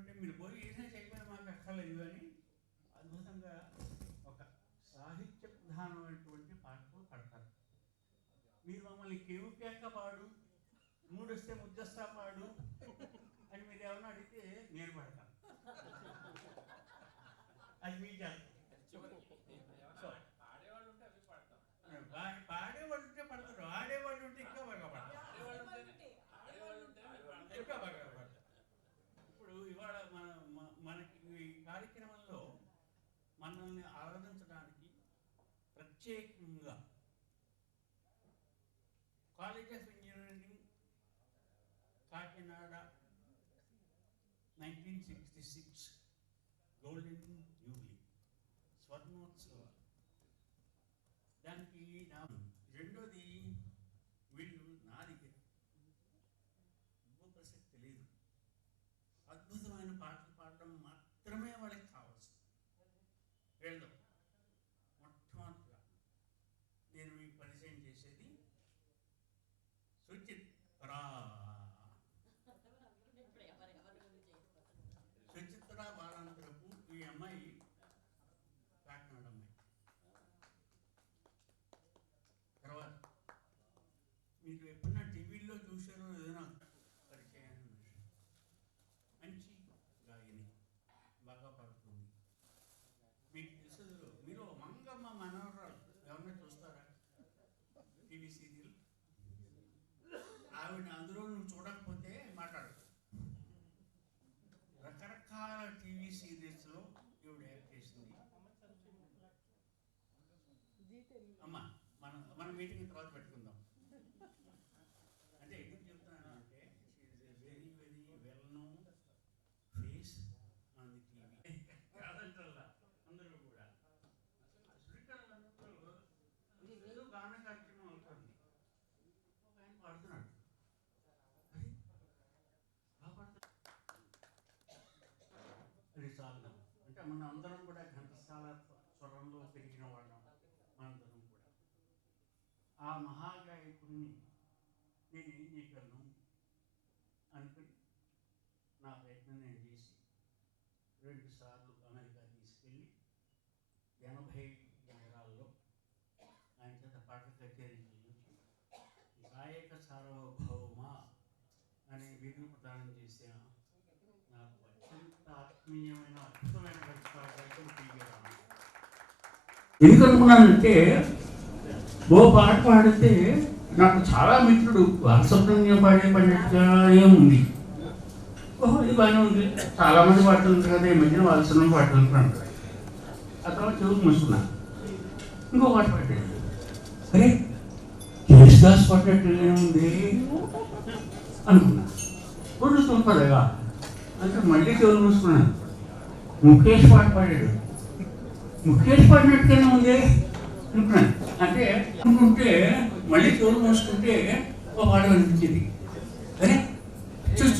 అంటే మీరు పోయి ఏదైనా చేయకపోయినా మాకు అక్కర్లేదు అని అద్భుతంగా ఒక సాహిత్య ప్రధానమైనటువంటి పాటలు పాడతారు. మీరు మమ్మల్ని కేవుప్యాక పాడు, మూడొస్తే ముద్దస్తా పాడు అని మీరు ఏమన్నా అడిగితే నేను పడతాను. అది మీ జాగ్రత్త. పాడేవాళ్ళు ఉంటే పడతారు, ఆడేవాళ్ళు ఉంటే ఇంకా బాగా పడతారు. ఇంకా బాగా పడతారు. ఇప్పుడు ఇవాళ మనకి ఈ కార్యక్రమంలో మనల్ని ఆరాధించడానికి ప్రత్యేకంగా college of engineering Kakinada 1966 golden jubilee స్వర్ణోత్సవ, దానికి రెండోది వీళ్ళు నా దగ్గర ప్రసక్తి లేదు, అద్భుతమైన పాటలు పాడడం మాత్రమే వాళ్ళకి కావాల్సింది. వెళ్దాం. మొట్టమొదటిగా నేను మీకు పరిచయం చేసేది సుచిత్ర. సుచిత్ర బాలాంతరపు ఈ అమ్మాయి కాకినాడ అమ్మాయి. తర్వాత మీరు ఎప్పుడన్నా టీవీలో చూసారో ఏదైనా పరిచయం, మంచి గాయని, బాగా పాడుతుంది. మీకు తెలుసు, మీరు మంగమ్మ మనోహరాలు ఎవరన్నా చూస్తారా టీవీ సీరియల్? ఆవిడ అందులో నువ్వు చూడకపోతే మాట్లాడు. రకరకాల టీవీ సీరియల్స్లో ఈవిడ యాక్ట్ చేసింది. అమ్మ మన మీటింగ్ తర్వాత పెట్టుకుందాం. అంటే ఎందుకు చెప్తున్నాను అంటే very very well known face on the TV. కాదంటల్లా అందరూ కూడా శ్రీకాకుళంలో ఏదో గాన కార్యక్రమం అవుతుంది, ఒక ఆయన పాడుతున్నాడు. అది చాలు. అంటే మన అందరం కూడా ఘంటసాల స్వరంలో పెరిగిన వాళ్ళం మనందరం కూడా. ఆ మహాగాయకుడిని నేను ఏం చేయగలను అనుకుని నా ప్రయత్నం నేను చేసి 2 సార్లు అమెరికా తీసుకెళ్ళి 80 నగరాల్లో ఆయన చేత పాట కచేరీ చేయించి గాయక సార్వభౌమ అనే బిరుదు ప్రదానం చేసిన నాకు అత్యంత ఆత్మీయమైన అద్భుతమైన గాయకుడు టీవీ రామారావు. ఎందుకనుకున్నానంటే ఓ పాట పాడితే నాకు చాలా మిత్రుడు వారసత్వంగా పడినట్టుగానే ఉంది. ఓహో ఇది బాగానే ఉంది, చాలామంది పాటలు ఉంటారు కదా, ఈ మధ్యన వారసత్వం పాటలు అనుకున్నాను. ఆ తర్వాత చెవుకు మూసుకున్నాను, ఇంకో పాట పాడాడు. అరే యేసుదాస్ పాడినట్టుగానే ఉంది అనుకున్నా. ఒళ్ళు చూపదగా అంటే మళ్ళీ చెవులు మూసుకున్నాను. ముఖేష్ పాట పాడాడు, ముఖేష్ పాడినట్టుగానే ఉంది అనుకున్నాను. అంటే అనుకుంటే మళ్ళీ చెవులు మూసుకుంటే ఒక పాట అనిపించింది. అరే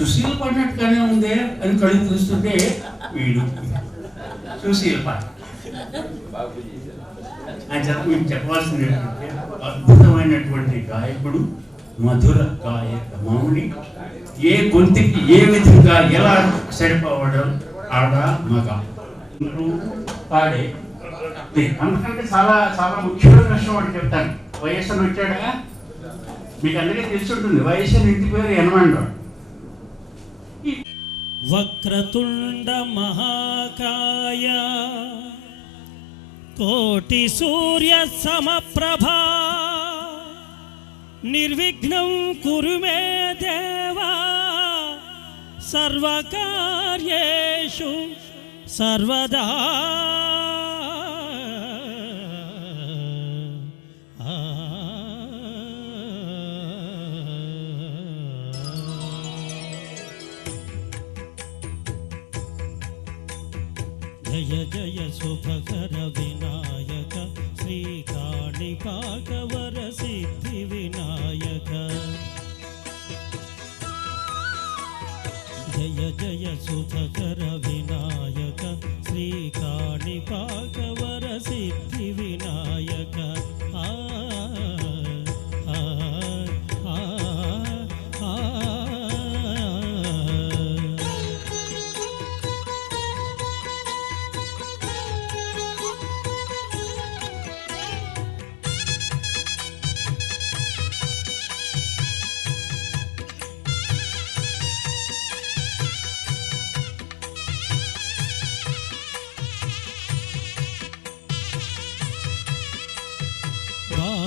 సుశీల్ పాడినట్టుగానే ఉంది అని కళ్ళు చూస్తుంటే వీడు సుశీల్ పాట. ఆయన మీకు చెప్పాల్సింది ఏంటంటే అద్భుతమైనటువంటి గాయకుడు, మధుర గాయక మౌని, ఏ గొంతుకి ఏ విధంగా ఎలా సరిపోవడం ఆడ మగ పాడే. అందుకంటే చాలా చాలా ముఖ్యమైన విషయం ఒకటి చెప్తాను. వైఎస్ఆర్ వచ్చాడా మీకు అందరికీ తెలిసి ఉంటుంది. వైఎస్ఆర్ ఇంటి పేరు యనమండరావు. వక్రతుండ మహాకాయ కోటి సూర్య సమప్రభా నిర్విఘ్నం కురు మే దేవా సర్వకార్యేషు సర్వదా. జయ జయ శుభకర వినాయక శ్రీకాణిపాకవర సిద్ధి వినాయక. జయ జయ శుభకర వినాయక శ్రీకాణిపాకవర సిద్ధి వినాయక.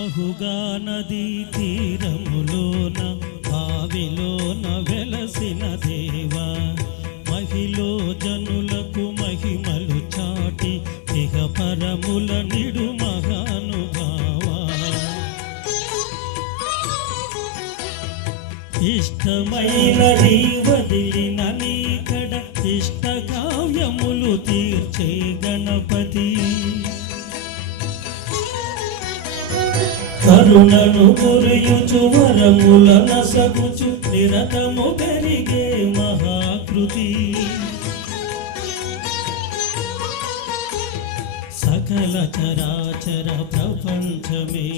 బాహుగా నదీ తీరములోన బావిలోన వెలసిన దేవా మహిలో జనులకు మహిమలు చాటి ఇహ పరముల నిడు మహానుభావా ఇష్టమైనది వదిలిన నీకడ ఇష్ట కావ్యములు తీర్చే గణపతి కరుణను కురియుచు వరముల నసగుచు నిరతము పెరిగే మహాకృతి సకల చరాచర ప్రపంచమే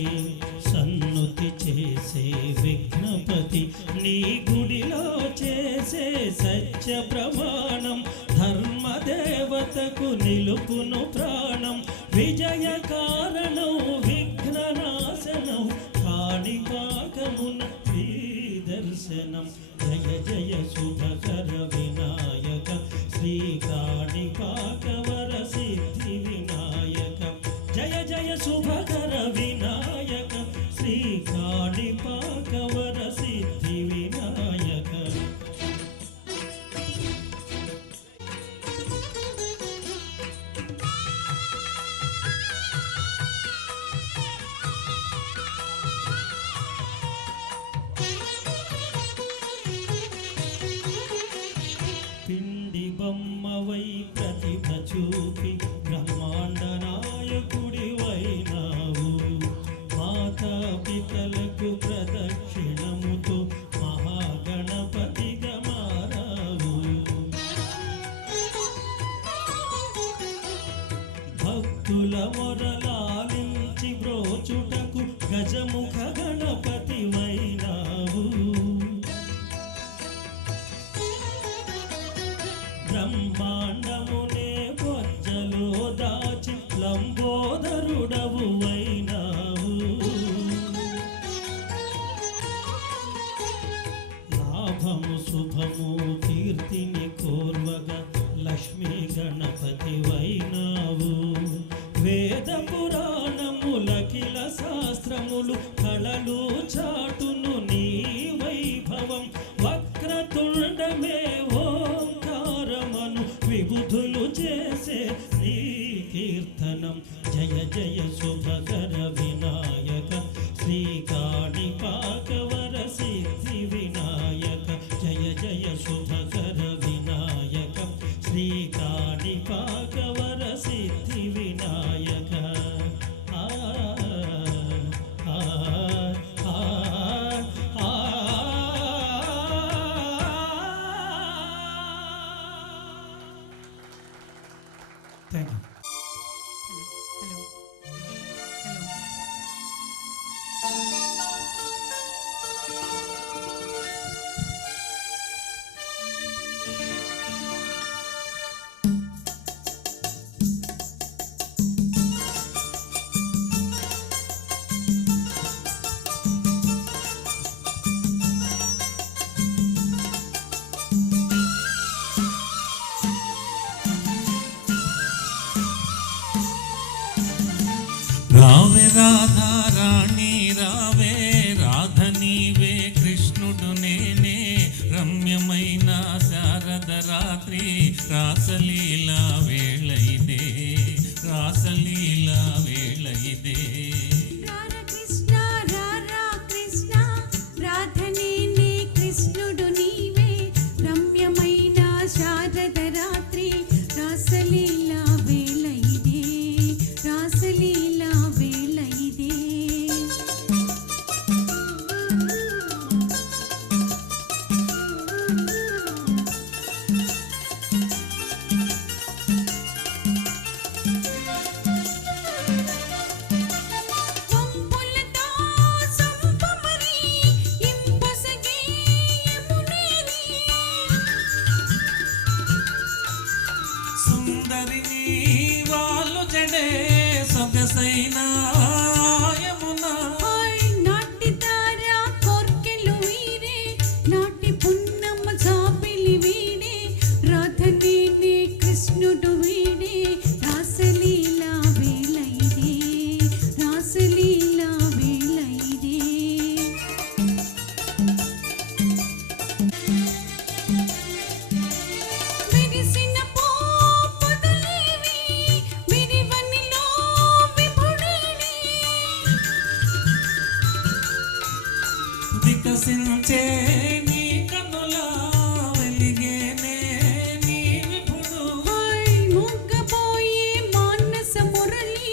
సన్నుతి చేసే విఘ్నపతి నీ గుడిలో చేసే సత్య ప్రమాణం ధర్మదేవతకు నిలుపును ప్రాణం విజయ కారణం విఘ్ననాశనం కాణిపాకమున శ్రీ దర్శనం జయ జయ శుభకర వినాయక శ్రీ కాణిపాకవర సిద్ధి వినాయక జయ జయ శుభకర వినాయక శ్రీ కాణిపాకవర సిద్ధి వినాయక పిండి బొమ్మవై ప్రతిభ చూపి బ్రహ్మాండ నాయకుడి వైనావు మాతా పితలకు ప్రదక్షిణముతో మహాగణపతిగా మారావు భక్తుల మొరలాలించి బ్రోచుటకు గజముఖ గణపతి వైనావు బ్రహ్మాండమునే బొజ్జలో దాచి లంబోదరుడవు వైనావు లాభము శుభము కీర్తిని కోర్వగా లక్ష్మీ గణపతి వైనావు వేద పురాణములకిల శాస్త్రములు కళలు చాటును నీ వైభవం వక్రతుండమే ఓంకారమను విబుధులు చేసే నీ కీర్తనం జయ జయ శుభకర వినాయక శ్రీ కాణిపాకవర సిద్ధి వినాయక జయ జయ శుభకర వినాయక శ్రీ కాణిపాకవర సిద్ధి వినాయక థ్యాంక్ యూ రావే రాధా రాణి రావే రాధ నీవే కృష్ణుడు నేనే రమ్యమైన శారద రాత్రి రాసలీలా వేళ ఇదే రాసలీలా వేళ ఇదే కృష్ణుడు నీవే రమ్యమైన శారద రాత్రి రాసలీలా వేళ ఇదే రాసలీలా వేళ ఇదే పరవశించే నీ కన్నుల వెలిగేనే నీ విభుడు. మూగపోయే మానస మురళి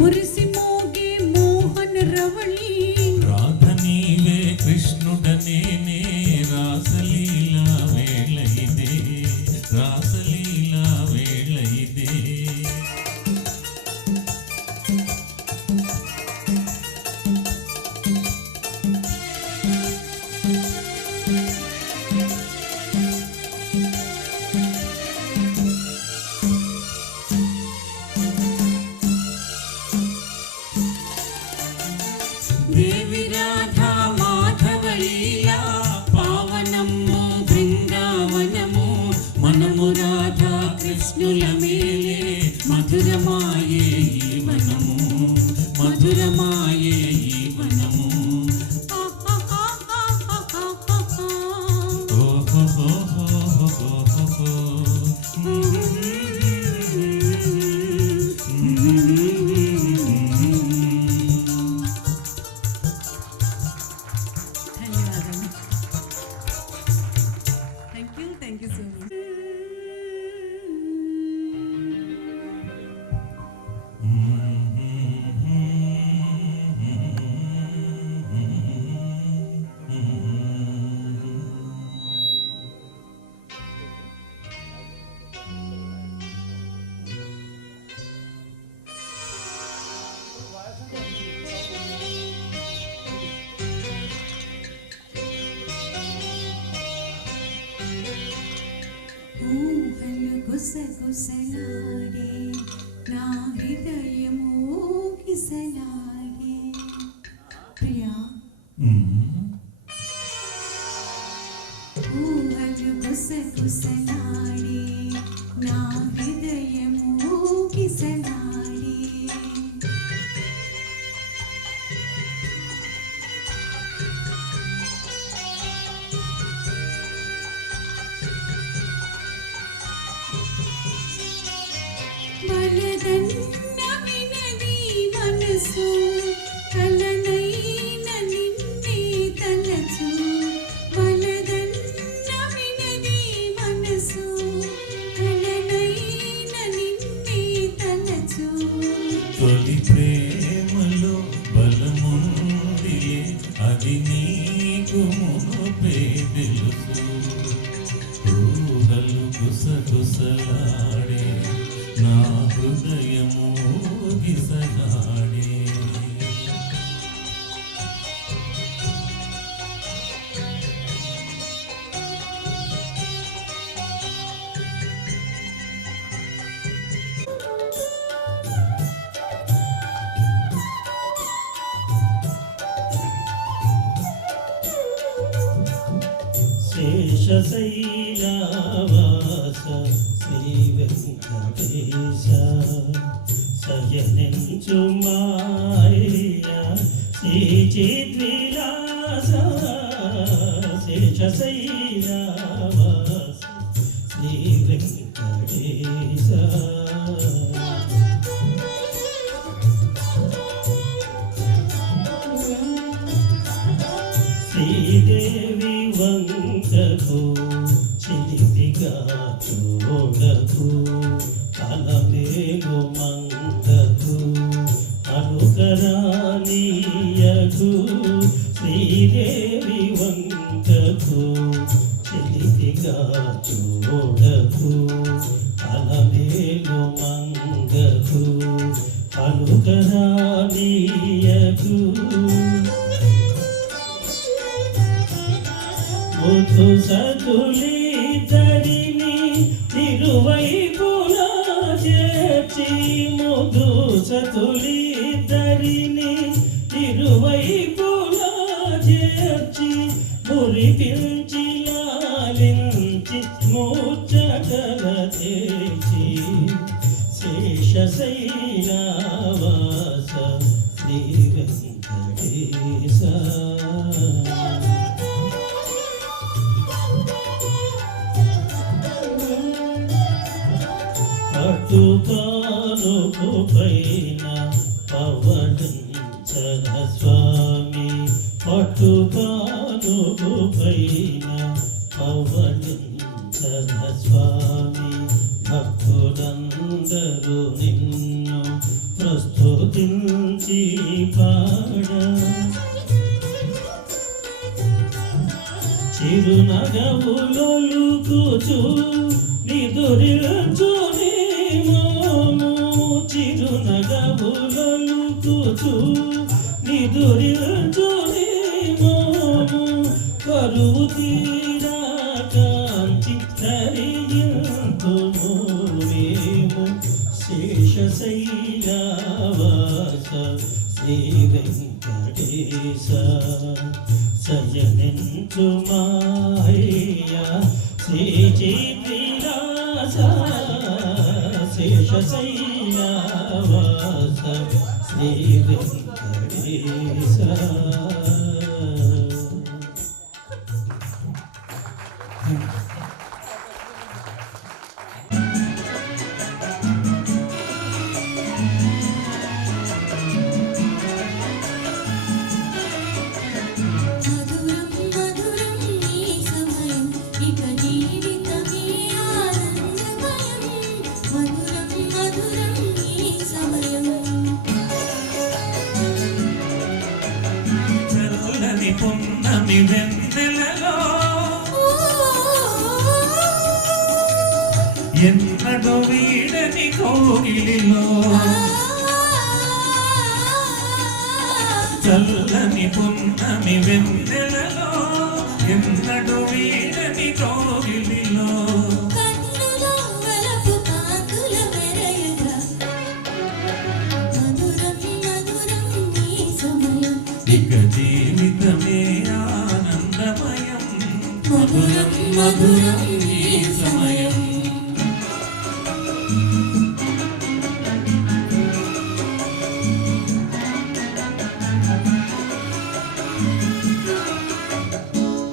మురిసి మోగే మోహన రవళి. రాధ నీవే కృష్ణుడనేనే రాసలీలా వేళ ఇదే, రాసలీలా వేళ ఇదే. దేవి రాధా మాధవ లీలా పావనము బృందావనము. మనము రాధా కృష్ణుల మేలే మధురమాయే ఈ వనము, మధురమాయే ఈ వనము. ధన్యవాదాలు. Thank you so much. ఊహలు గుసగుసలాడే నా హృదయము గిసలాడే. ప్రియా ఊహలు గుసగుసలాడే నా హృదయము గిసలాడే. బలదన్న వినది మనసు కలనైన నిన్నే తలచు. బలదన్న వినది మనసు కలనైన నిన్నే తలచు. తొలి ప్రేమలో బలముందిలే అది నీకు మునుపే తెలుసు. ఊహలు గుసగుసలాడే నా హృదయము గిసలాడే. శేషశైలవాస శ్రీ వెంకటేశ శయనించు మాయ శ్రీ చిద్విలాస. శేషశైలవాస శ్రీ వెంకటేశ. శ్రీదేవి వంకకు చిలిపిగా చూడకు అలమేలు మంగకు అనుకరానీయకు. శ్రీదేవి వంకకు చిలిపిగా చూడకు అలమేలు మంగకు అనుకరానీయకు. ముద్దు సతులిద్దరిని ఇరువైపులా చేర్చి. ముద్దు సతులిద్దరిని ఇరువైపులా చేర్చి. మురిపించి లాలించి ముచ్చటల తేచి. శేషశైలవాస శ్రీ వెంకటేశ. పట్టుకానుకు పైన పవనంచన స్వామి పట్టుగానుగు పైన పవలించన స్వామి భక్తులందరూ నిన్ను ప్రస్తుతించి పాడ చిరునగవులొలుకుచు నిదురించు నీ మోము చిరునగవులొలుకుచు నిదురించు నీ మోము కరువు తీరా కాంచి హరియంతుము మేము శేషశైలవాస శ్రీ వెంకటేశ సయనించు మాయ్యా శ్రీ చిత్రాస శేషశైలవాస శ్రీ వెంకటేశ. పున్నమి వెన్నెలలో ఎన్నడూ వీడని కోగిలిలో చల్లని పున్నమి వెన్నెలలో ఎన్నడూ వీడని కోగిలిలో ఇక జీవితమే ఆనందమయం మధురం మధురం ఈ సమయం.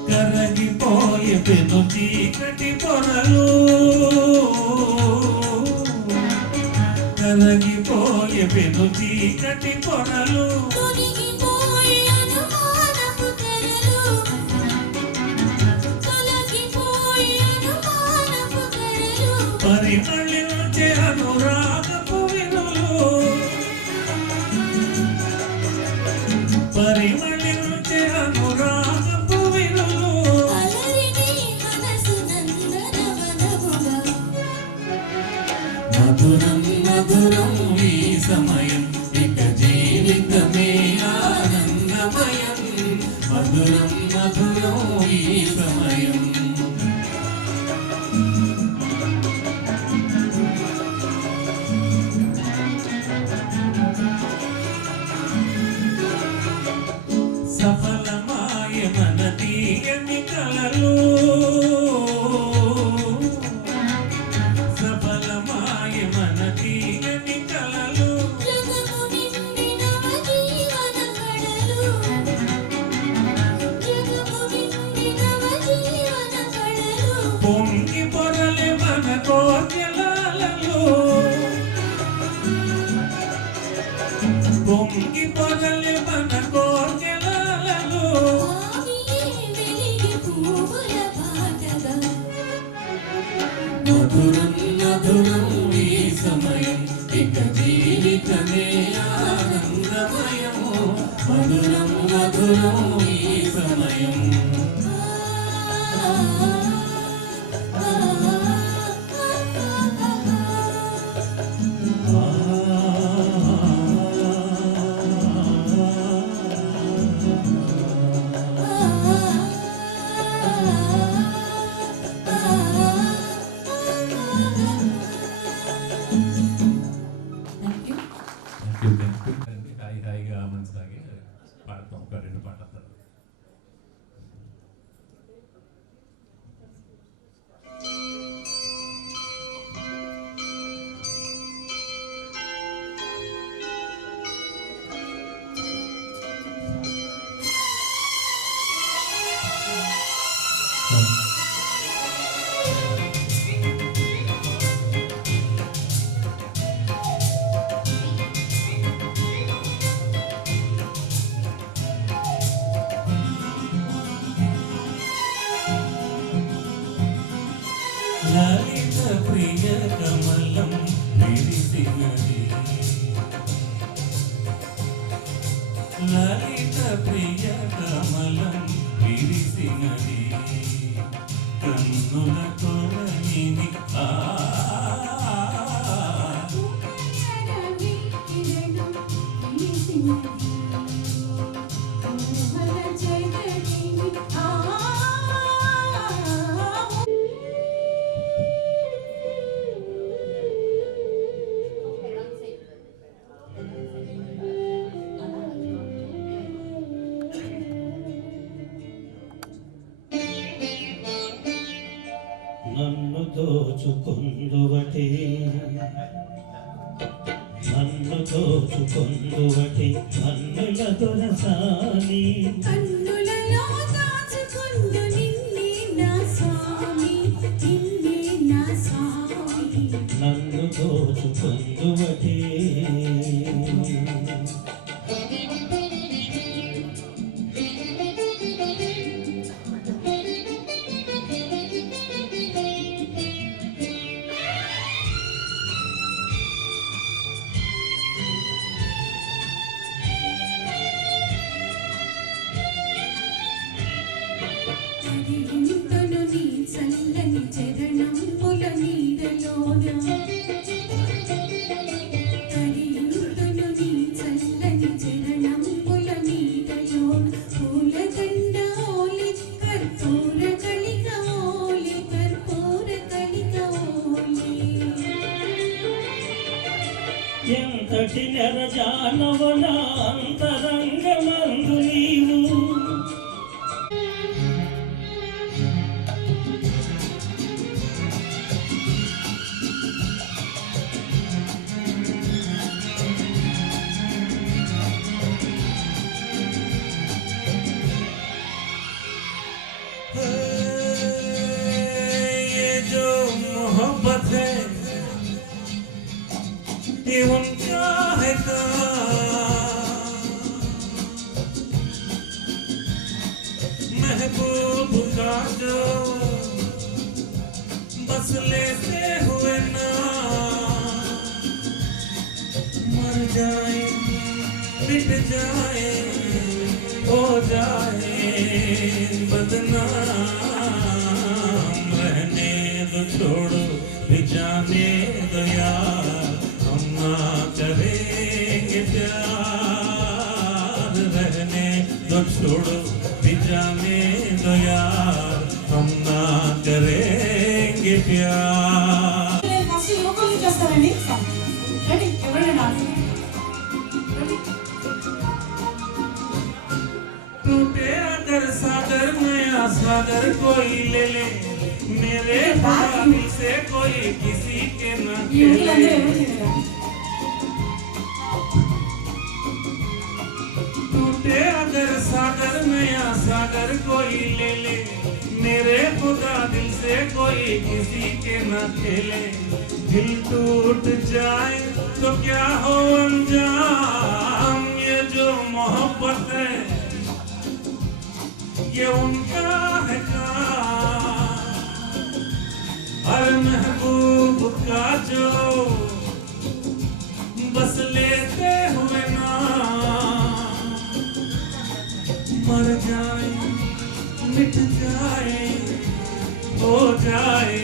కరగిపోయే పెను చీకటి పొరలు కరగిపోయే పెను చీకటి పొరలు పరిమళించే అనురాగపు వినులు పరిమళించే అనురాగపు వినులు మధురం మధురం ఈ సమయం ఇక జీవితమే ఆనందమయం మధురం మధురం ఈ సమయం. సఫలమాయ మన తీయని కలలు సఫలమాయ మన తీయని కలలు పొంగి పొరలే మన కోర్కెలలో పొంగి పొరలే మన కోర్కెలలో మధురం మధురం ఈ సమయం ఇక జీవితమే ఆనందమయము మధురం మధురం ఈ సమయం. హాయిగా మనసులాగే పాడతాం ఒక రెండు పాటలు. లలిత ప్రియ కమలం విరిసినది లలిత ప్రియ కమలం విరిసినది కన్నుల కొరమిని రవి కిరణం వీసినది మోహన జగతిని నన్ను దోచుకొందువటే నన్ను దోచుకొందువటే కన్నుల దొరసాని కన్నులలో దాచుకుందు నిన్నే నా స్వామి నిన్నే నా స్వామి నన్ను దోచుకొందువటే తరిగింతును నీ చల్లని చరణంబుల నీడలోన తరిగింతును నీ చల్లని చరణంబుల నీడలోన పూలదండ ఓలి కర్పూర కలిక ఓలి కర్పూర కలిక ఓలి ఎంతటి నెరజానవన అంతరంగమందు నీవు ये जो मोहब्बत है ये उनका है महबूब का जो बस लेते हुए ना मर जाए मिट जाए हो जाए बदनाम रहने दो छोड़ो भी जाने दो यार हम ना करेंगे प्यार रहने दो छोड़ो भी जाने दो यार हम ना करेंगे प्यार ఫస్ట్ లోపల నుంచి వస్తారండి రెడీ ఎవరైనా टूटे अगर सागर नया सागर कोई ले ले मेरे दिल से कोई किसी के न ఈ ఊళ్ళందరూ ఎవరు खेले చేయరా टूटे अगर सागर नया सागर कोई ले ले मेरे खुदा दिल से कोई किसी के न खेले दिल टूट जाए तो क्या हो अंजाम ये जो मोहब्बत है ये उनका है काम हर महबूब का जो बस लेते हुए ना मर जाए मिट जाए हो जाए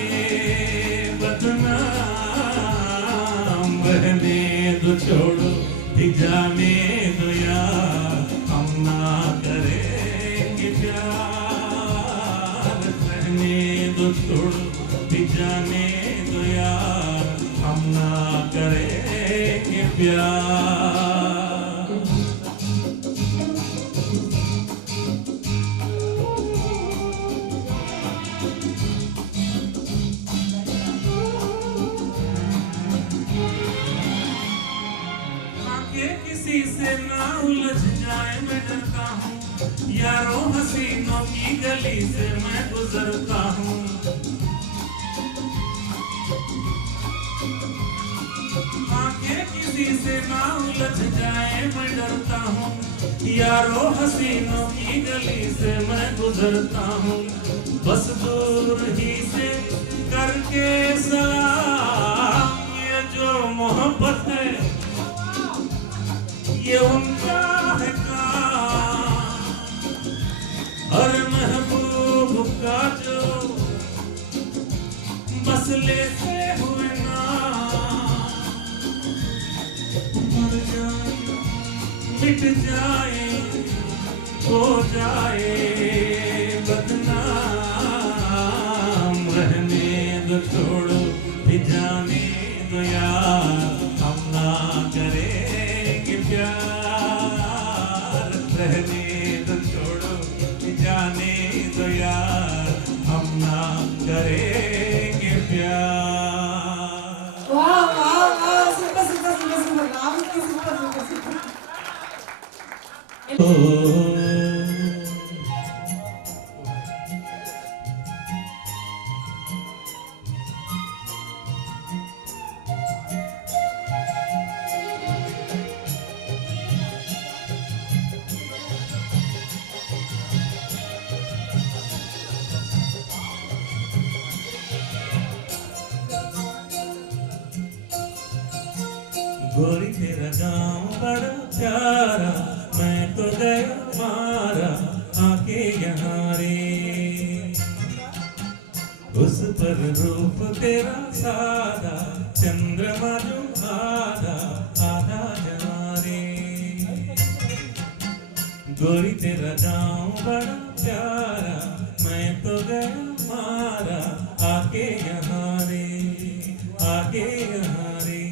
बदनाम रहने दो छोड़ो भी जाने दो यार हम ना करेंगे प्यार रहने दो छोड़ो भी जाने दो यार हम ना करेंगे प्यार आगे किसी से ना उलझ जाए मैं डरता हूँ यारों हसीनों की गली से मैं गुजरता हूँ आगे किसी से ना उलझ जाए मैं डरता हूँ यारों हसीनों की गली से मैं गुजरता हूँ बस दूर ही से करके के साथ ये जो मोहब्बत है ये उनका है काम। हर महबूब का जो बस लेते हुए नाम मर जाए मिट जाए हो जाए बदनाम। रहने दो छोड़ो भी जाने दो यार हम ना करेंगे प्यार। रहने दो छोड़ो भी जाने दो यार हम ना करेंगे प्यार। वाह वाह वाह super super super super Ram की सुपर सुपर सुपर गोरी तेरा गाँव बड़ा प्यारा मैं तो गया मारा आके यहाँ रे। उस पर रूप तेरा सादा चंद्रमा जो आधा आधा जमा रे। गोरी तेरा गाँव बड़ा प्यारा मैं तो गया मारा आके यहाँ रे आके यहाँ रे।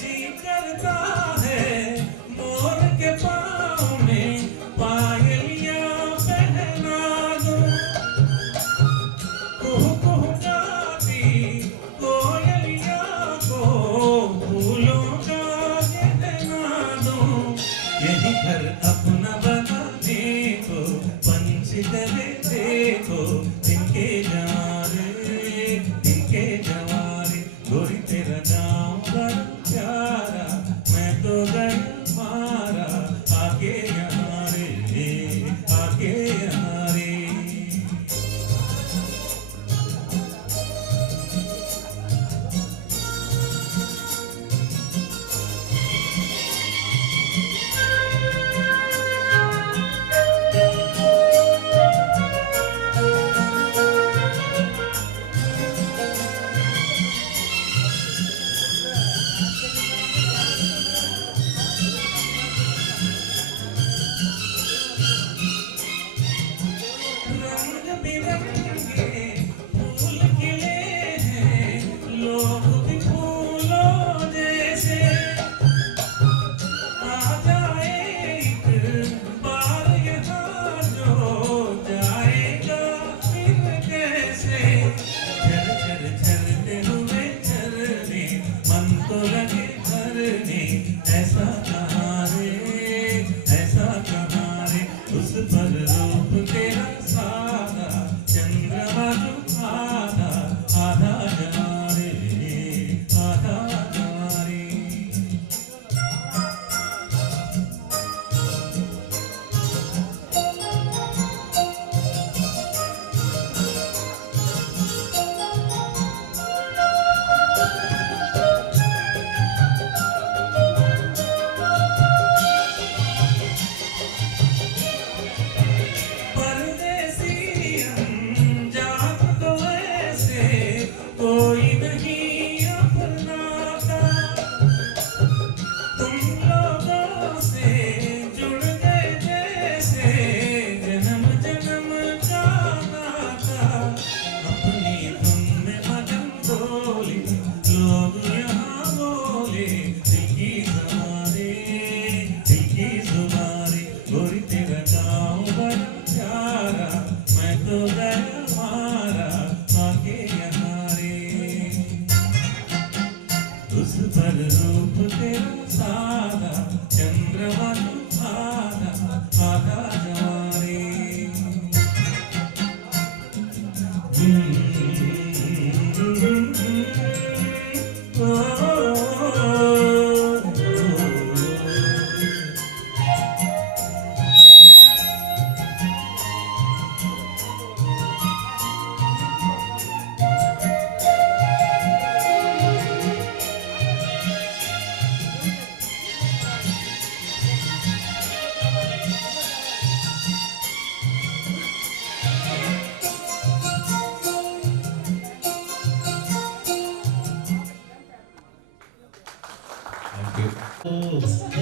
जी करता है मोर के पाँव में पायलियाँ पहना दूं। कुहू कुहू गाती कोयलियाँ को फूलों का गहना दूं। यही घर अपना बनाने को पंच करे देखो इनके जवारे गोरी तेरा गाँव बड़ा प्यारा मैं तो गया मारा आके यहाँ रे आके यहाँ रे। रंग बिरंगे फूल खिले हैं लोग भी फूलों जैसे। आ जाए एक बार यहाँ जो जाएगा फिर कैसे। झर झर झरते हुए झरने मन तो लगे भरने ऐसा कहाँ रे उस पर रूप तेरा सादा चंद्रमा जो आधा आधा जमा रे आधा जमा रे।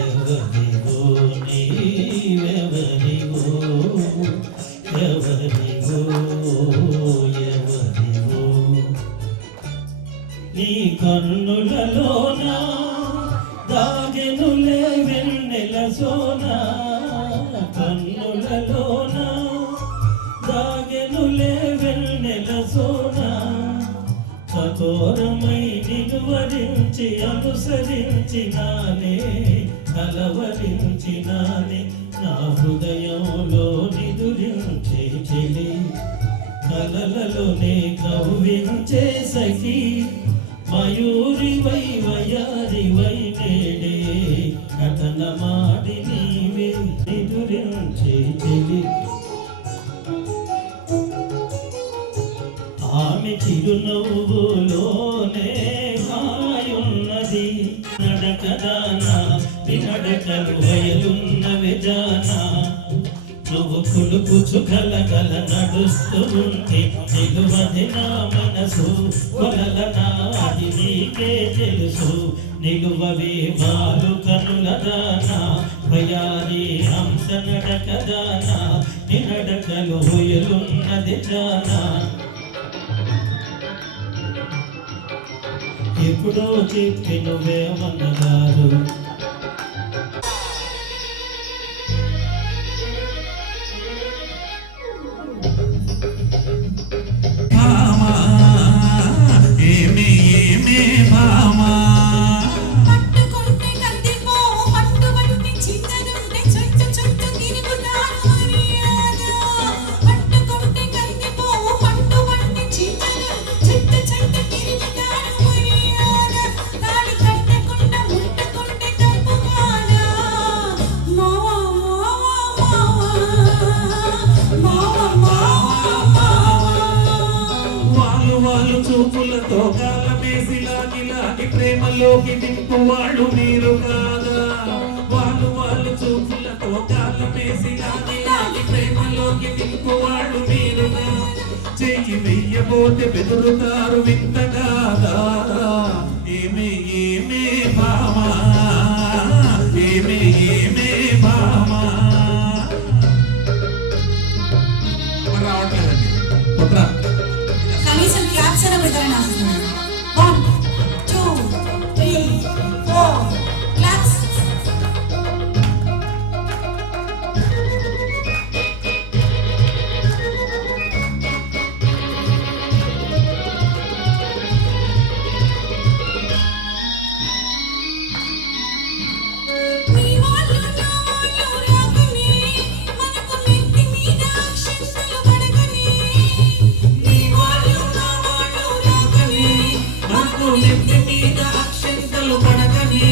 ఎవరివో నీవెవరివో, ఎవరివో ఎవరివో, నీ కన్నులలోన దాగెనులే వెన్నెల సోనా, కన్నులలోన దాగెనులే వెన్నెల సోనా, కఠోరమై నిలువరించి అనుసరించినానే, కలవరించినానే, నా హృదయంలో నిదురించే చెలి, కలలలోనే కవ్వించే సఖి, మయూరివై వయారివై నేడే, కథనమాడి నీవే నిదురించే చెలి. ఆమె చిరునవ్వులోనే హాయున్నది, నడకదానా వినడకలు వయలున్నవి జానా, నువ్వు కులుకుచు కలగల నడుస్తూ ఉంటే నిలువది నా మనసు, కొలల నాది నీకే తెలుసు, నిలువవే వారు కనుల దానా, భయారి హంస నడకదానా, నినడకలు వయలున్నది జానా. ఎప్పుడో చెప్పి నువ్వేమన్నగారు, పట్టుకుంటే కందిపో పట్టు పట్టి చిన్నదుంటే చుట్టు చుట్టు తిరుగుతాను మర్యాద, పట్టుకుంటే కందిపో పట్టు పట్టి చిన్నదు చుట్టు చుట్టు తిరుగుతాను మర్యాద, తాడి కట్టకుండా ముట్టుకుంటే తప్పు కాదా, మావా మావా మావా. వాళ్ళు చూపులతో కాలమేసి లాగి లాగి ప్రేమలోకి దింపువాడు మీరు కాదా, వాళ్ళు చూపులతో కాలమేసి లాగి లాగి ప్రేమలోకి దింపువాడు మీరు కాదా, చెయ్యి వెయ్యబోతే బెదురుతారు వింత కాదా, ఏమే ఏమే భామా, ఏమే ఏమే భామా. రావట్లేదండి కుట్రా. కనీసం క్లాప్స్ అయినా పెట్టాలని ఆశిస్తున్నాను. 1 2 3 4 క్లాప్స్. మీ వాళ్ళు నా వాళ్ళు రాగనే, మనకు నెత్తి మీద అక్షంతలు పడగనే, మీ వాళ్ళు నా వాళ్ళు రాగనే, మనకు నెత్తి మీద అక్షంతలు పడగనే,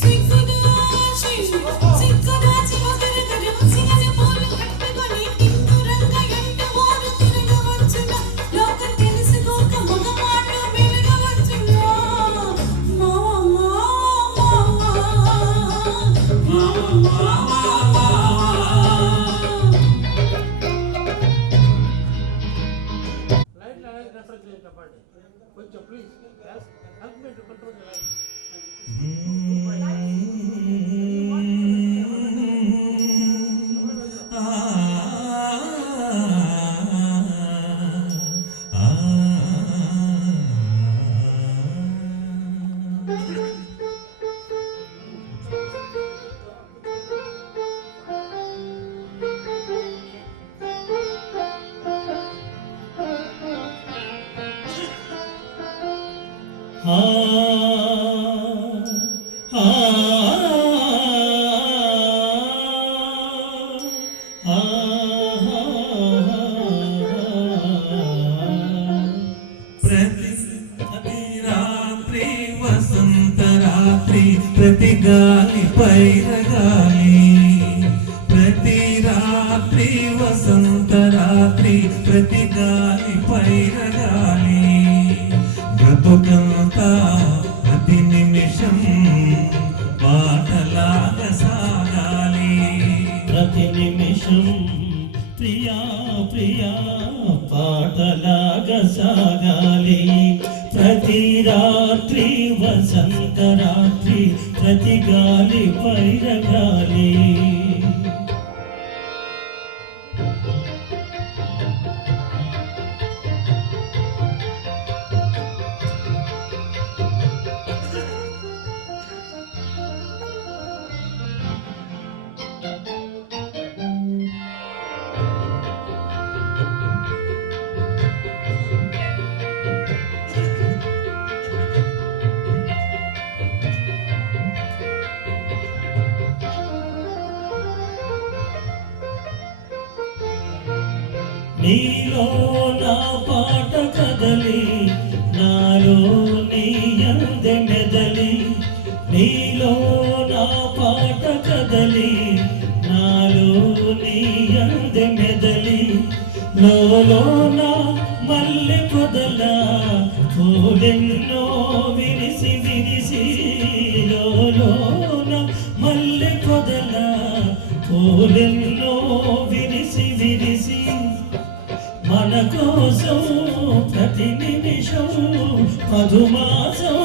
సిగ్గుదాచి ఒకరికరు సిగని పూలు కట్టుకొని తిందురంగ ఎంట ఊరు తిరగవచ్చునా, లోకం తెలుసుకోక మగమాట వెలగవచ్చునా, మావా కొంచెం please help me to control the light. ఆ ఆ ఆ ప్రతి రాత్రి వసంత రాత్రి ప్రతి గాలి పైరగాలి, ప్రతి రాత్రి వసంత రాత్రి ప్రతి గాలి పైరగాలి, బ్రతుకంతా ప్రతి నిమిషం పాటలాగా సాగాలి, ప్రతి నిమిషం ప్రియా ప్రియా పాటలాగా సాగాలి, ప్రతి రాత్రి వసంత రాత్రి ప్రతి గాలి పైరగాలి నీలో నా పాట కదలి నాలో నీ యందె మెదలి నీలో నా పాట కదలి నాలో నీ యందె మెదలి లోలోన మల్లె పొదల పూలెన్నో విరిసి విరిసి లోలోన మల్లె పొదల పూలెన్నో విరిసి విరిసి మన కోసం ప్రతి నిమిషం మధుమాసం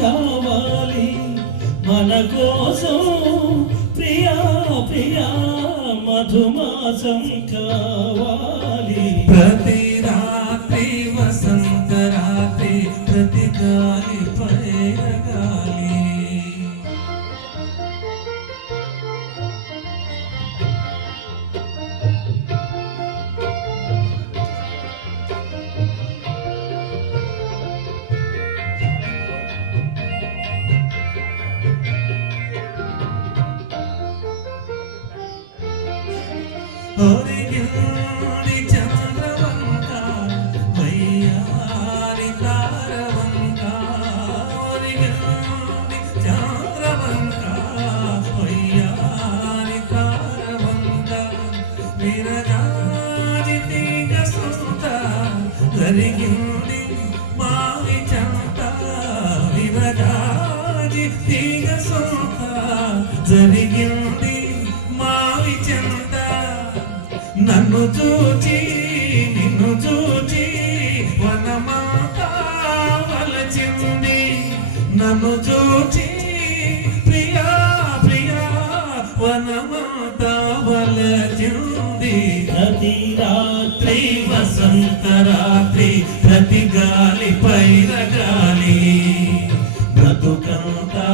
కావాలి మన కోసం ప్రియా ప్రియా మధుమాసం కావాలి ప్రతి రాత్రి వసంత రాత్రి ప్రతి గాలి పైరగాలి ఒరిగింది చంద్రవంక వయ్యారి తారవంక ఒరిగింది చంద్రవంక వయ్యారి తారవంక విరజాజి తీగ సుత జరిగింది మావి చంత విరజాజి తీగ సుత జరిగింది మావి చంత నన్ను చూచి నిన్ను చూచి వనమాతా వలచింది నన్ను చూచి ప్రియా ప్రియా వనమాతా వలచింది ప్రతి రాత్రి వసంత రాత్రి ప్రతి గాలి పైరగాలి బ్రతుకంతా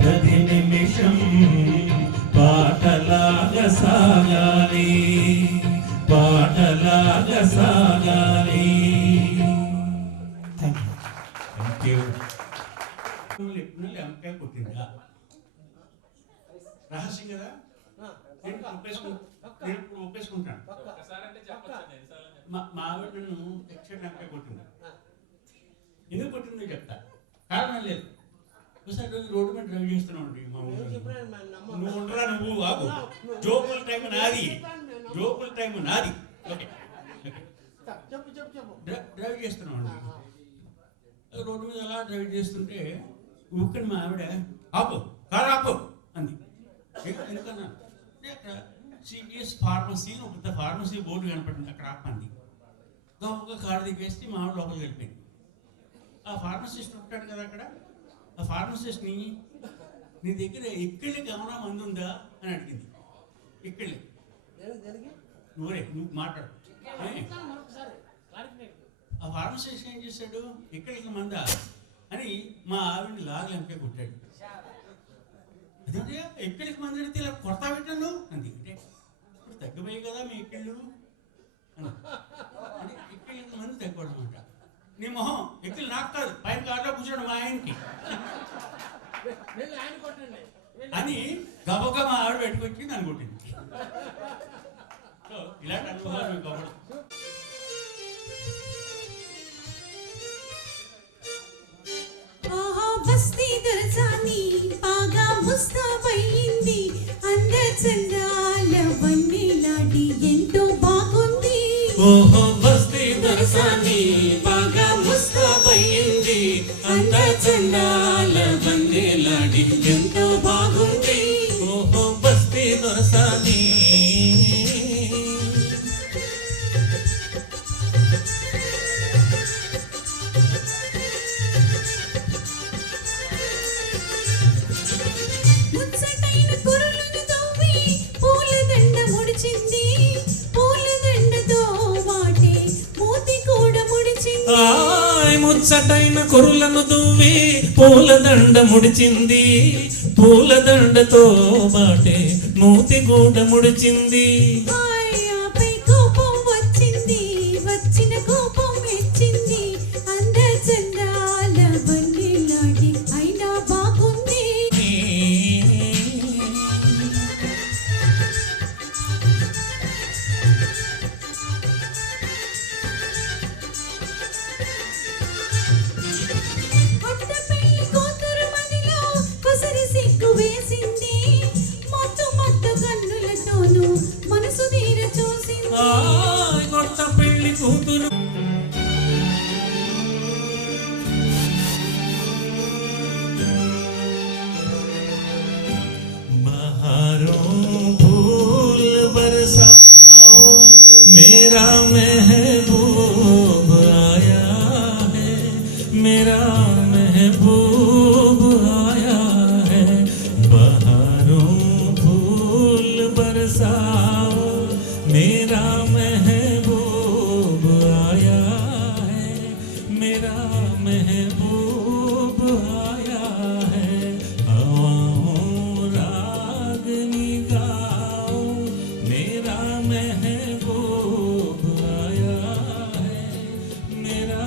ప్రతి నిమిషం పాటలాగా సాగాలి పాటలాగా సాగాలి. థ్యాంక్ యూ ఎంకాయ కొట్టిందా రహస్యం కదా నేను ఇప్పుడు ఒప్పేసుకుంటాను మా ఆవిడ నన్ను ఎక్స్ట్రా ఎంకాయ కొట్టింది ఎందుకు కొట్టిందో చెప్తా కారణం లేదు ఒకసారి రోడ్డు మీద డ్రైవ్ చేస్తున్నావు మా ఊళ్ళో నువ్వు ఉండరా నువ్వు ఆగు జోకుల టైం నాది జోకుల టైం నాది ఓకే డ్రైవ్ చేస్తున్నావు రోడ్డు మీద అలా డ్రైవ్ చేస్తుంటే ఊక్కని మా ఆవిడ ఆపు కారు ఆపు అంది ఎందుకన్నా సిబిఎస్ ఫార్మసీ ఒక పెద్ద ఫార్మసీ బోర్డు కనపడింది అక్కడ ఆపంది ఒక కారు దిగేస్తే మా ఆవిడ లోపలికి వెళ్ళిపోయింది ఆ ఫార్మసిస్ట్ ఉంటాడు కదా అక్కడ ఆ ఫార్మసిస్ట్ని నీ దగ్గర ఎక్కడికి ఏమైనా మందు ఉందా అని అడిగింది ఎక్కడి నువ్వు మాట్లాడు ఆ ఫార్మసిస్ట్ ఏం చేశాడు ఎక్కడికి మందా అని మా ఆవిడని లాగలంపే కొట్టాడు అదే ఎక్కడికి మంది అడిగితే ఇలా కొడతా పెట్టాను అంది అంటే ఇప్పుడు తగ్గిపోయాయి కదా మీ ఎక్కిళ్ళు అని ఎక్కిళ్ళకి మంది తగ్గడం అనమాట నీ మొహం ఎక్కిళ్ళు నాకు కాదు పైన కార్లో కూర్చోడు మా ఆయనకి అని గబగబా మా ఆవిడ పెట్టుకొచ్చి నన్ను కొట్టింది సో ఇలాంటి అనుభవాలు మీకు అవ్వడం బస్తీ దర్జాని బాగా ముస్తాబయింది అందరి చందాల వన్నెలాడి ఎంతో బాగుంది ఓహో బస్తీ దర్జాని బాగా ముస్తాబయింది అందరి చందాల వన్నెలాడి ఎంతో బాగుంది ఓహో బస్తీ దర్జాని పచ్చటైన కొరులను దువ్వి పూలదండ ముడిచింది, పూలదండతో బాటే మూతి గూడ ముడిచింది. ఆపై కోపం వచ్చింది, వచ్చిన కోపం మెచ్చింది, అంద చందాల వన్నెలాడి అయినా బాగుంది. అత్త పెళ్లి కూతురు మదిలో పసరి సిగ్గు వేసింది, మత్తు మత్తు కన్నులతోనూ మనసు తీర చూసింది. కొత్త పెళ్లి కూతురు बहारों फूल बरसाओ, मेरा महबूब आया है, मेरा महबूब आया है. बहारों फूल बरसाओ, मेरा महबूब आया है, मेरा महबूब आया है. हवाओं रागनी गाओ, मेरा महबूब आया है, मेरा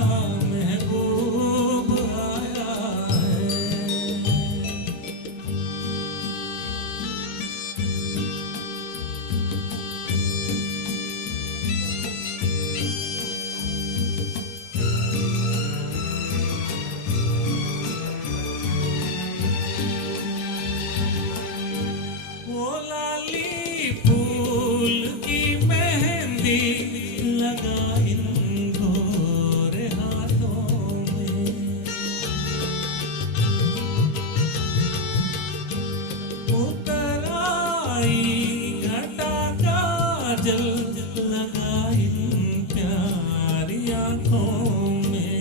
महबूब आया है. वो लाली फूल की मेहंदी लगा इन गोरे हाथों में, उतर आई घटा काजल लगा इन प्यारी आँखों में.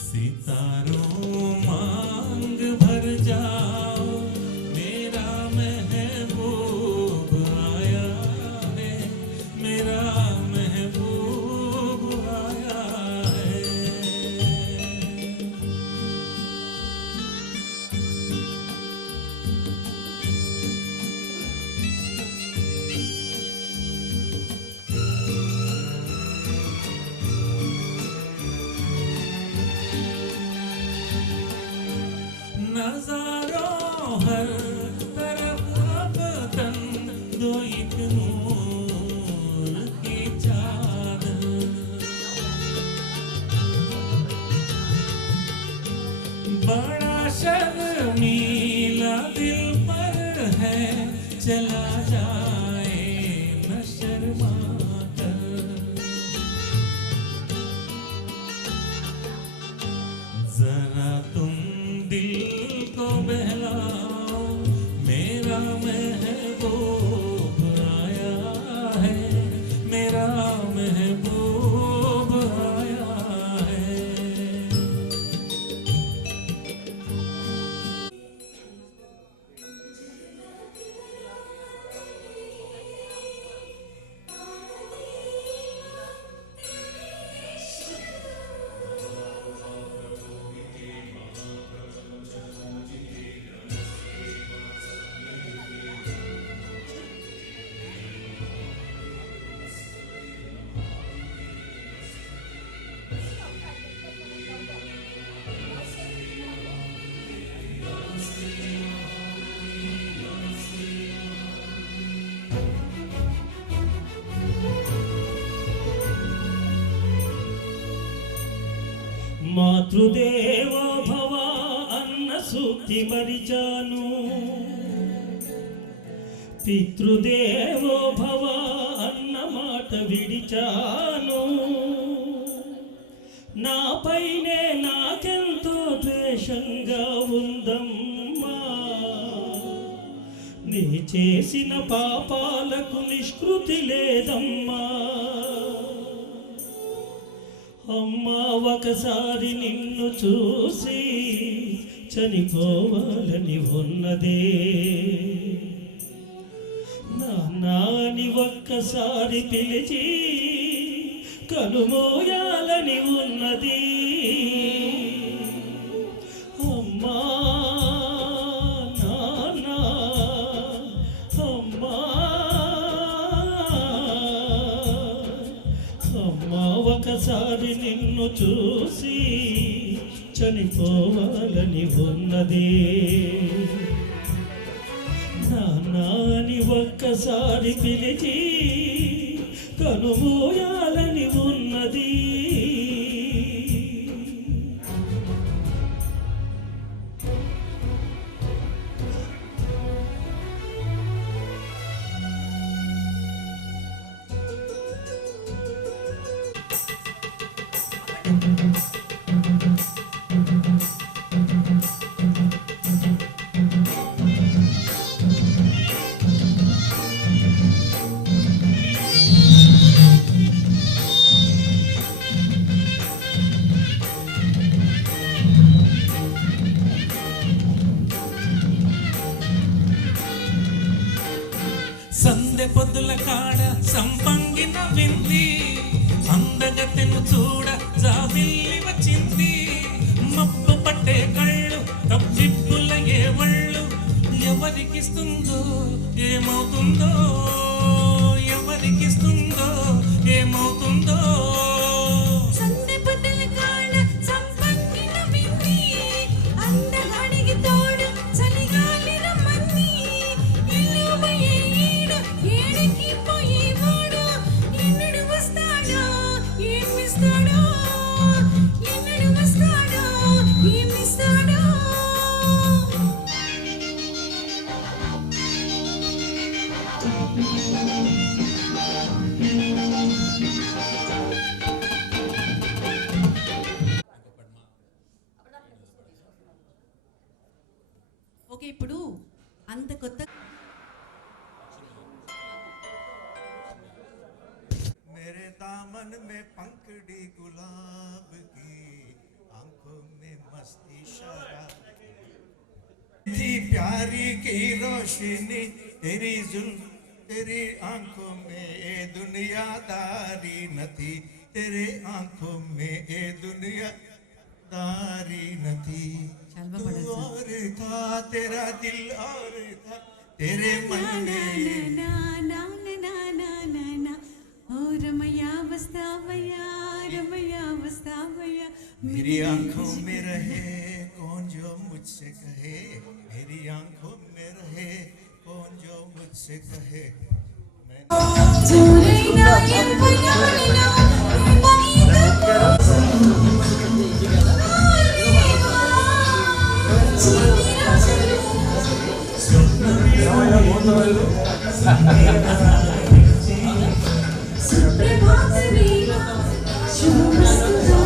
सितारों मांग भर जाओ, मेरा महबूब आया है, मेरा महबूब आया है. नजारों हर तरफ अब तन दो एक नूर की चादर, बड़ा शर्मीला दिल पर है, चला जाए न शर्मा कर. जरा तुम दिल को बहलाओ, मेरा महबूब आया है, मेरा महबूब आया है. మాతృదేవో భవ అన్న సూక్తి మరిచాను, పితృదేవో భవ అన్న మాట విడిచాను. నాపైనే నాకెంతో ద్వేషంగా ఉందమ్మా, నీ చేసిన పాపాలకు నిష్కృతి లేదమ్మా. అమ్మా ఒకసారి నిన్ను చూసి చనిపోవాలని ఉన్నదే, నాన్నని ఒక్కసారి పిలిచి కనుమోయాలని ఉన్నది అమ్మా నాన్న అమ్మా అమ్మా ఒకసారి నిన్ను చూసి చనిపోవాలని ఉన్నది నాన్నని ఒక్కసారి పిలిచి కనుమోయాలని ఉన్నది సందె పొద్దుల కాడ సంపంగిన వింది అందగతెను చూడ జాబిల్లి వచ్చింది మబ్బు పట్టే కళ్ళు తప్పిప్పుల ఏ వళ్ళు ఎవరికిస్తుందో ఏమవుతుందో ఎవరికిస్తుందో ఏమవుతుందో సందె పొద్దుల కాడ సంపంగిన వింది అందగాడికి తోడు చలిగాలి రమ్మంది ఇల్లు పోయే ఈడు ఏడికి పోయేవాడు ఎన్నడు వస్తాడో ఏమిస్తాడో ఎన్నడు వస్తాడో ఏమిస్తాడో ఓకే ఇప్పుడు అంత కొత్త मेरे दामन में पंखड़ी गुलाब की आंखों में मस्ती शराब थी प्यारी की रोशनी तेरी जुल्फ तेरी आंखों में ये दुनियादारी न थी तेरे आंखों में ये दुनियादारी न थी चलवा तू पड़ा सर। और था तेरा दिल और था तेरे मन में నా నా నా నా నా నా నా ఓ రమయ్య వస్తావయ్యా రమయ్య వస్తావయ్యా मेरी आंखों में रहे कौन जो मुझसे कहे मेरी आंखों में रहे कौन जो मुझसे कहे मैं చూరైనా ఎంపయాలినా మగీదకు సుప్రభాత వేళ శుభమస్తు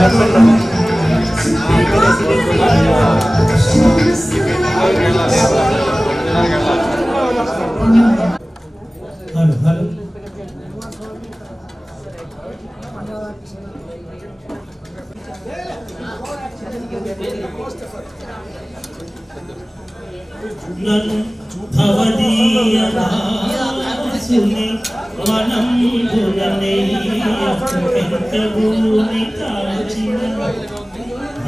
హలో హలో నన్ను భవదీయ దాసుని మనంబుననేయభూమి కాచిన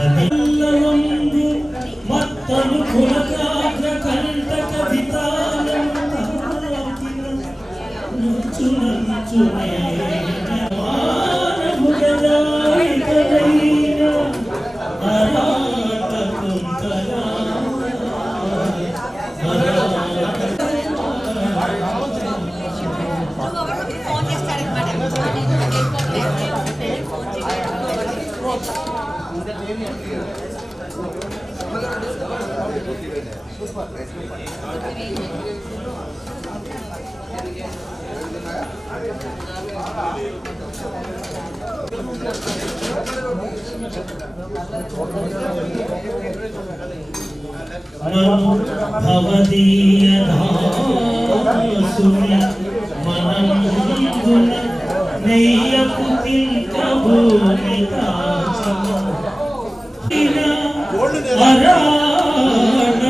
అదిల్లవంగు మత్తను కులకాగ్ర కంటక వితానం నుంచునే మానవుగదాయికలైన అరాట కుంతలా భవదీయ దాసుని మనంబున నెయ్యపు తింకభూమి కాచిన అరాణ